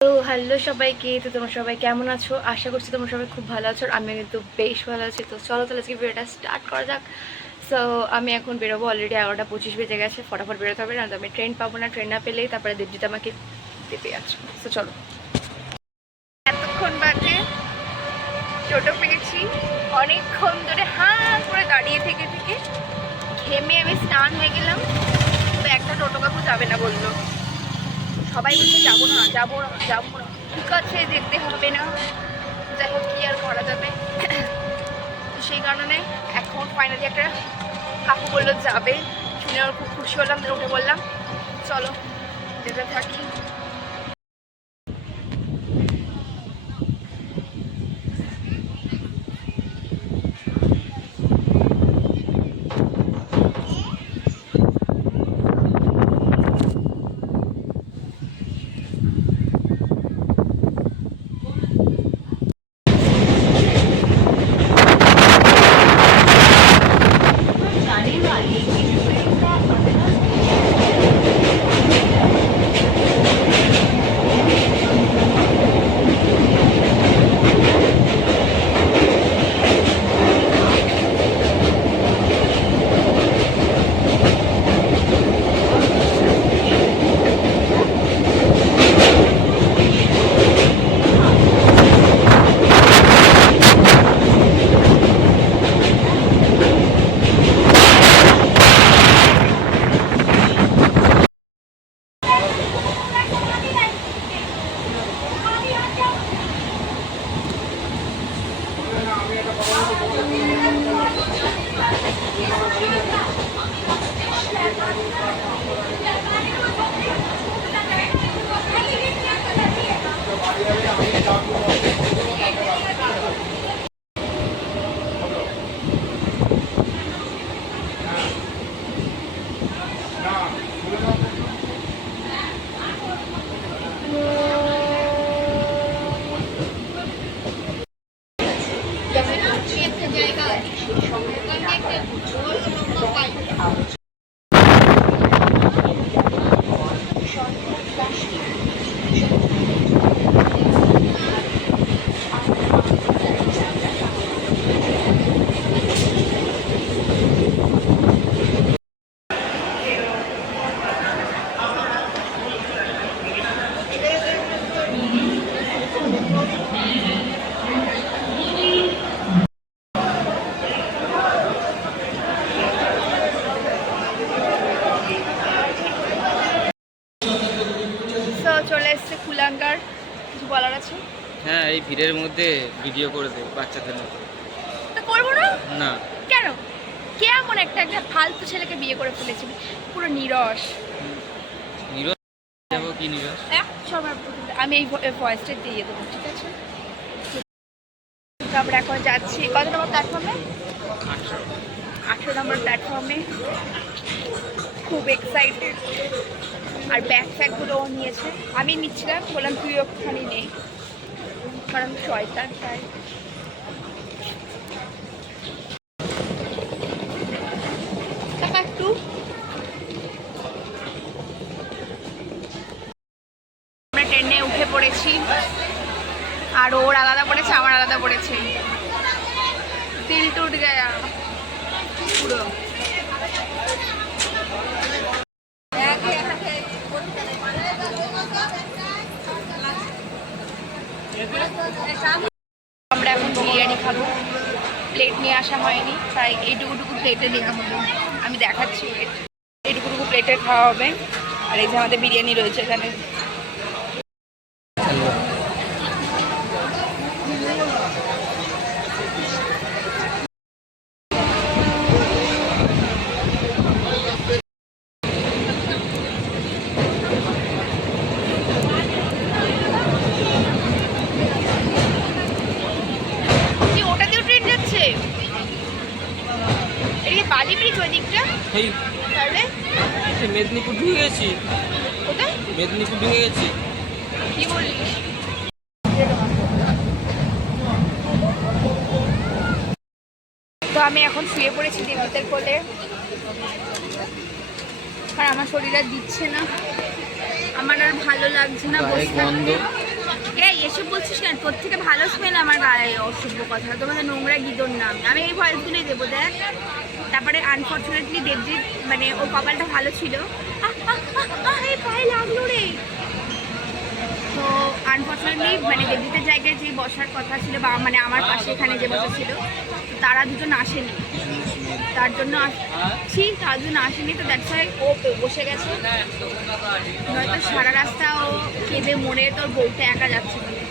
তো হ্যালো সবাইকে। তো তোমরা সবাই কেমন আছো? আশা করছি তোমরা সবাই খুব ভালো আছো। আর আমি কিন্তু বেশ ভালো আছি। তো চলো তাহলে আজকে ভিডিওটা স্টার্ট করা যাক। সো আমি এখন বেরোবো, অলরেডি 11:25 বেজে গেছে। ফটাফট বেরোতে হবে, না তো আমি ট্রেন পাবো না। ট্রেন না পেলেই তারপরে দেবজিৎ আমাকে দেবে আছে। তো চলো, এতক্ষণ বাজে টোটো পেয়েছি। অনেকক্ষণ ধরে হাঁ করে দাঁড়িয়ে থেকে থেকে ঘেমে আমি স্নান হয়ে গেলাম। তো একটা টোটো কাকু যাবে না বললো। সবাই বলছে যাবো না যাবো না যাবো না, ঠিক আছে যেতে হবে না। যাই হোক, কি আর করা যাবে। তো সেই কারণে এখন ফাইনালি একটা কাকু বললো যাবে, শুনে আমার খুব খুশি হলাম। উঠে বললাম চলো যেতে থাকি। চলে এসছে কুলাঙ্গার। কিছু বলার আছে? হ্যাঁ, এই ভিড়ের মধ্যে ভিডিও করে দেবো বাচ্চাদের মতো। তো করবো না। না কেন? কে এমন একটা একটা ফালতু ছেলেকে বিয়ে করে ফেলেছি, পুরো নিরস। নিরস যাবো কি নিরস? আমি এই ভয়েসটা দিয়ে দেবো, ঠিক আছে? তো আমরা এখন যাচ্ছি কত নম্বর প্ল্যাটফর্মে? 18 নম্বর প্ল্যাটফর্মে। খুব এক্সাইটেড। আর ব্যাগ ফ্যাগগুলোও নিয়েছে, আমি নিচ্ছিলাম, বললাম তুই ওখানে নেই, কারণ শয়তান তাই। একটু আমরা ট্রেনে উঠে পড়েছি, আর ওর আলাদা পড়েছে, আমার আলাদা পড়েছে। দিল টুট গয়া পুরো। আমরা এখন বিরিয়ানি খাবো। প্লেট নিয়ে আসা হয়নি, তাই এইটুকুটুকু প্লেটে নেওয়া হলো। আমি দেখাচ্ছি, এইটুকুটুকু প্লেটে খাওয়া হবে। আর এই যে আমাদের বিরিয়ানি রয়েছে এখানে। বালি ব্রিজ ওই দিকটা, তাহলে মেদিনীপুর ঢুকে গেছি। কোথায় মেদিনীপুর ঢুকে গেছি। কি বলিস? তো আমি এখন শুয়ে পড়েছি দেবতের কোলে, আর আমার শরীর আর দিচ্ছে না, আমার আর ভালো লাগছে না বসে থাকতে। এই এসব বলছিস কেন? তোর থেকে ভালো স্মেল আমার গায়ে। অসভ্য কথা, তোমাদের নোংরা গিদর নাম। আমি এই ভয়েসগুলোই দেবো, দেখ। তারপরে আনফর্চুনেটলি দেবজিৎ মানে ওর কপালটা ভালো ছিল, এই পায়ে লাগলো রে। তো আনফর্চুনেটলি মানে দেবজিতের জায়গায় যে বসার কথা ছিল বা মানে আমার পাশে এখানে যে বসা ছিল, তারা দুজন আসেনি, তার জন্য আসেনি। তো দ্যাটস ওয়াই ও বসে গেছে। নয়তো সারা রাস্তা ও কেঁদে মনে তোর বউটা একা যাচ্ছে বলে।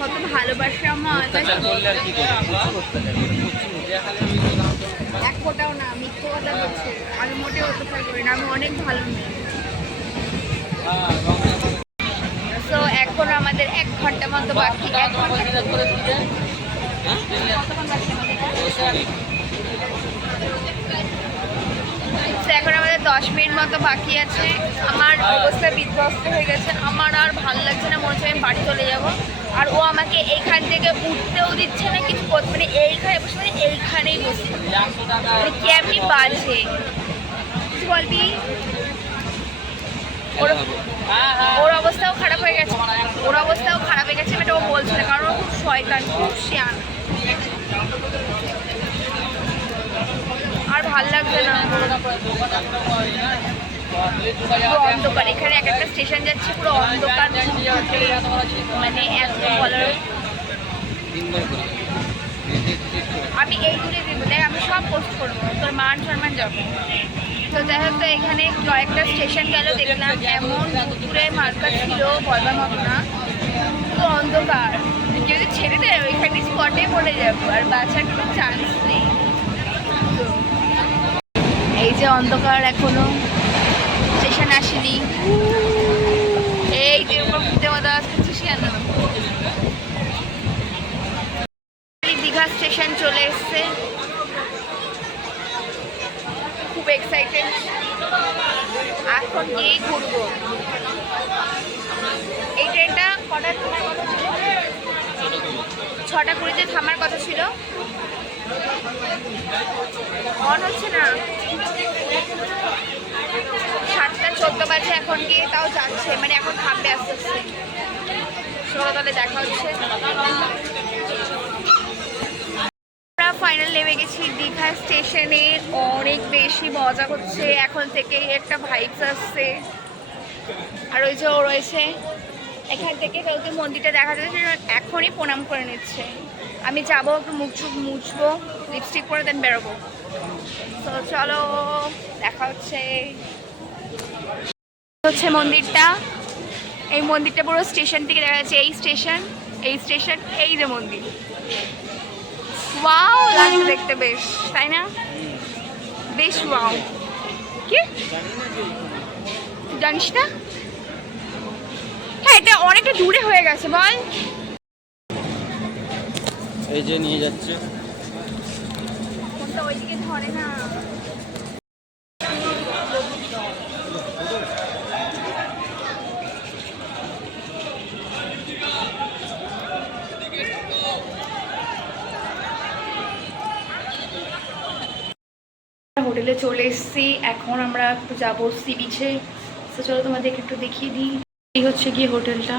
কত ভালোবাসে আমার, এক ফোটাও না, মিথ্যে কথা বলছে। আমি মোটেও অত্যাচার করি না, আমি অনেক ভালো মেয়ে। তো এখন আমাদের 1 ঘন্টা মতো বাকি। 1 ঘন্টা কতক্ষণ বাকি আমাদের? তো এখন আমাদের 10 মিনিট মতো বাকি আছে। আমার অবস্থা বিধ্বস্ত হয়ে গেছে, আমার আর ভালো লাগছে না, মনে হচ্ছে আমি বাড়ি চলে যাব। আর ও আমাকে এইখান থেকে উঠতেও দিচ্ছে না, কিছু মানে এইখানে বসে মানে এইখানেই বসে, মানে কেমনি বাজে। কিছু বলবি? ওর অবস্থাও খারাপ হয়ে গেছে, বাট ও বলছে না, কারণ ও খুব শয়তান, খুব শিয়ান। আর ভাল লাগছে না, পুরো অন্ধকার। এখানে এক একটা স্টেশন যাচ্ছে, পুরো অন্ধকার, মানে এত বলার। আমি এইগুলোই দেবো, দেখ আমি সব পোস্ট করবো, তোর মান সম্মান যাবে। তো যাই হোক, তো এখানে কয়েকটা স্টেশন গেল, দেখলাম এমন দূরে মার্কা ছিল বলবার মতো না, পুরো অন্ধকার। কেউ যদি ছেড়ে দেয় ওইখানে স্পটে পড়ে যাবো, আর বাঁচার কোনো চান্স নেই। এই যে অন্ধকার, এখনো স্টেশন আসেনি। এই যে উপর ঘুরতে মতো আসছিস কেন? দীঘা স্টেশন চলে এসছে, খুব এক্সাইটেড। এখন গিয়েই ঘুরবো। এই ট্রেনটা কটায় থামার কথা ছিল? 6টা 20-তে থামার কথা ছিল। অন হচ্ছে না, 7টা 14 বাজে এখন গিয়ে, তাও যাচ্ছে, মানে এখন থামবে আস্তে আস্তে। চলো তাহলে দেখা হচ্ছে। আমরা ফাইনাল নেমে গেছি দীঘা স্টেশনে। অনেক বেশি মজা হচ্ছে, এখন থেকেই একটা ভাইবস আসছে। আর ওই যে ও রয়েছে এখান থেকে, কাউকে মন্দিরটা দেখা যাচ্ছে, এখনই প্রণাম করে নিচ্ছে। আমি যাবো, একটু মুছবো, লিপস্টিক পরে দেন বেরোবো। তো চলো দেখা হচ্ছে। মন্দিরটা, এই মন্দিরটা পুরো স্টেশন থেকে দেখা যাচ্ছে। এই স্টেশন, এই যে মন্দির। ওয়াও লাগছে দেখতে বেশ, তাই না? বেশ ওয়াও। কি জানিস না? হ্যাঁ, এটা অনেকটা দূরে হয়ে গেছে বল। এই যে নিয়ে যাচ্ছে, ফোনটা ওইদিকে ধরে না। হোটেলে চলে এসেছি, এখন আমরা একটু যাবো সি বিচে। তো চলো তোমাদেরকে একটু দেখিয়ে দিই। এই হচ্ছে গিয়ে হোটেলটা,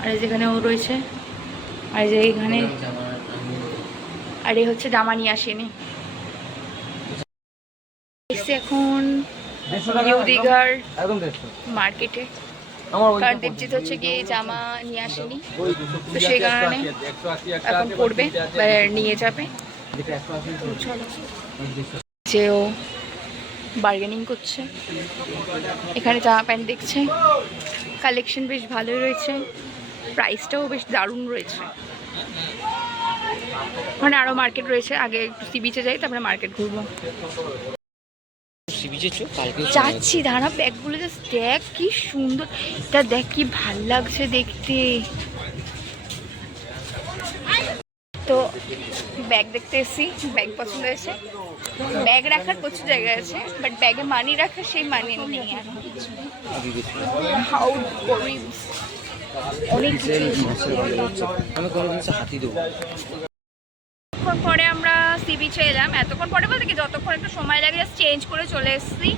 আর যেখানে ও রয়েছে, আর যে এইখানে, আর এই হচ্ছে জামা নিয়ে আসেনি। এসে এখন নিউ দীঘার মার্কেটে, কারণ দেবজিৎ হচ্ছে গিয়ে জামা নিয়ে আসেনি, তো সেই কারণে এখন পড়বে, নিয়ে যাবে। যে ও বার্গেনিং করছে, এখানে জামা প্যান্ট দেখছে, কালেকশন বেশ ভালোই রয়েছে, প্রাইসটাও বেশ দারুণ রয়েছে। ওখানে আরও মার্কেট রয়েছে, আগে একটু সি বিচে যাই, তারপরে মার্কেট ঘুরবো। যাচ্ছি, দাঁড়া, ব্যাগগুলো জাস্ট দেখ কি সুন্দর, এটা দেখ কি ভাল লাগছে দেখতে। তো ব্যাগ দেখতে এসেছি, ব্যাগ পছন্দ হয়েছে। ব্যাগ রাখার প্রচুর জায়গা আছে, বাট ব্যাগে মানি রাখার সেই মানি নেই আর। হাউ গরিব, অনেক এতক্ষণ পরে আমরা সি বিচে এলাম। এতক্ষণ পরে বলতে কি, যতক্ষণ একটু সময় লাগে, জাস্ট চেঞ্জ করে চলে এসেছি।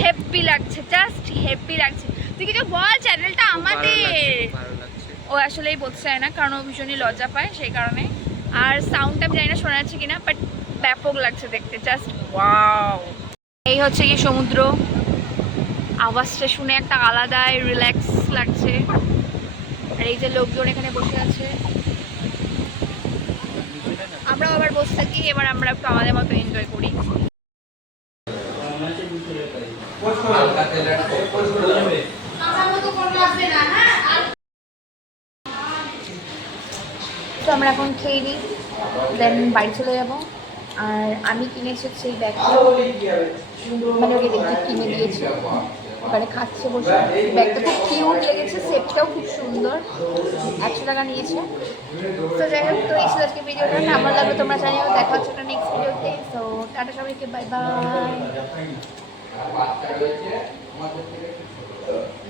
হেভি লাগছে, জাস্ট হেভি লাগছে। তুই কিছু বল, চ্যানেলটা আমাদের। ভালো লাগছে। ও আসলেই বলতে চায় না কারণ ও ভীষণই লজ্জা পায় সেই কারণে। আর সাউন্ডটা আমি জানি না শোনা যাচ্ছে কিনা, বাট ব্যাপক লাগছে দেখতে, জাস্ট ওয়াও। এই হচ্ছে কি সমুদ্র, আওয়াজটা শুনে একটা আলাদাই রিল্যাক্স লাগছে। আর এই যে লোকজন এখানে বসে আছে, আমরাও আবার বসে থাকি। এবার আমরা একটু আমাদের মতো এনজয় করি। তো আমরা এখন খেয়ে নিই, দেন বাড়ি চলে যাবো। আর আমি কিনেছি হচ্ছে এই ব্যাগটা, মানে ওকে দেখতে কিনে দিয়েছি, ওখানে খাচ্ছে বসে। ব্যাগটা খুব কিউট লেগেছে, সেটটাও খুব সুন্দর, 100 টাকা নিয়েছে। তো যাই হোক, তো এই ছিল আজকে ভিডিওটা। কেমন লাগবে তোমরা জানিও। দেখা হচ্ছে একটা নেক্সট ভিডিওতে। তো টাটা সবাইকে, বাই বাই।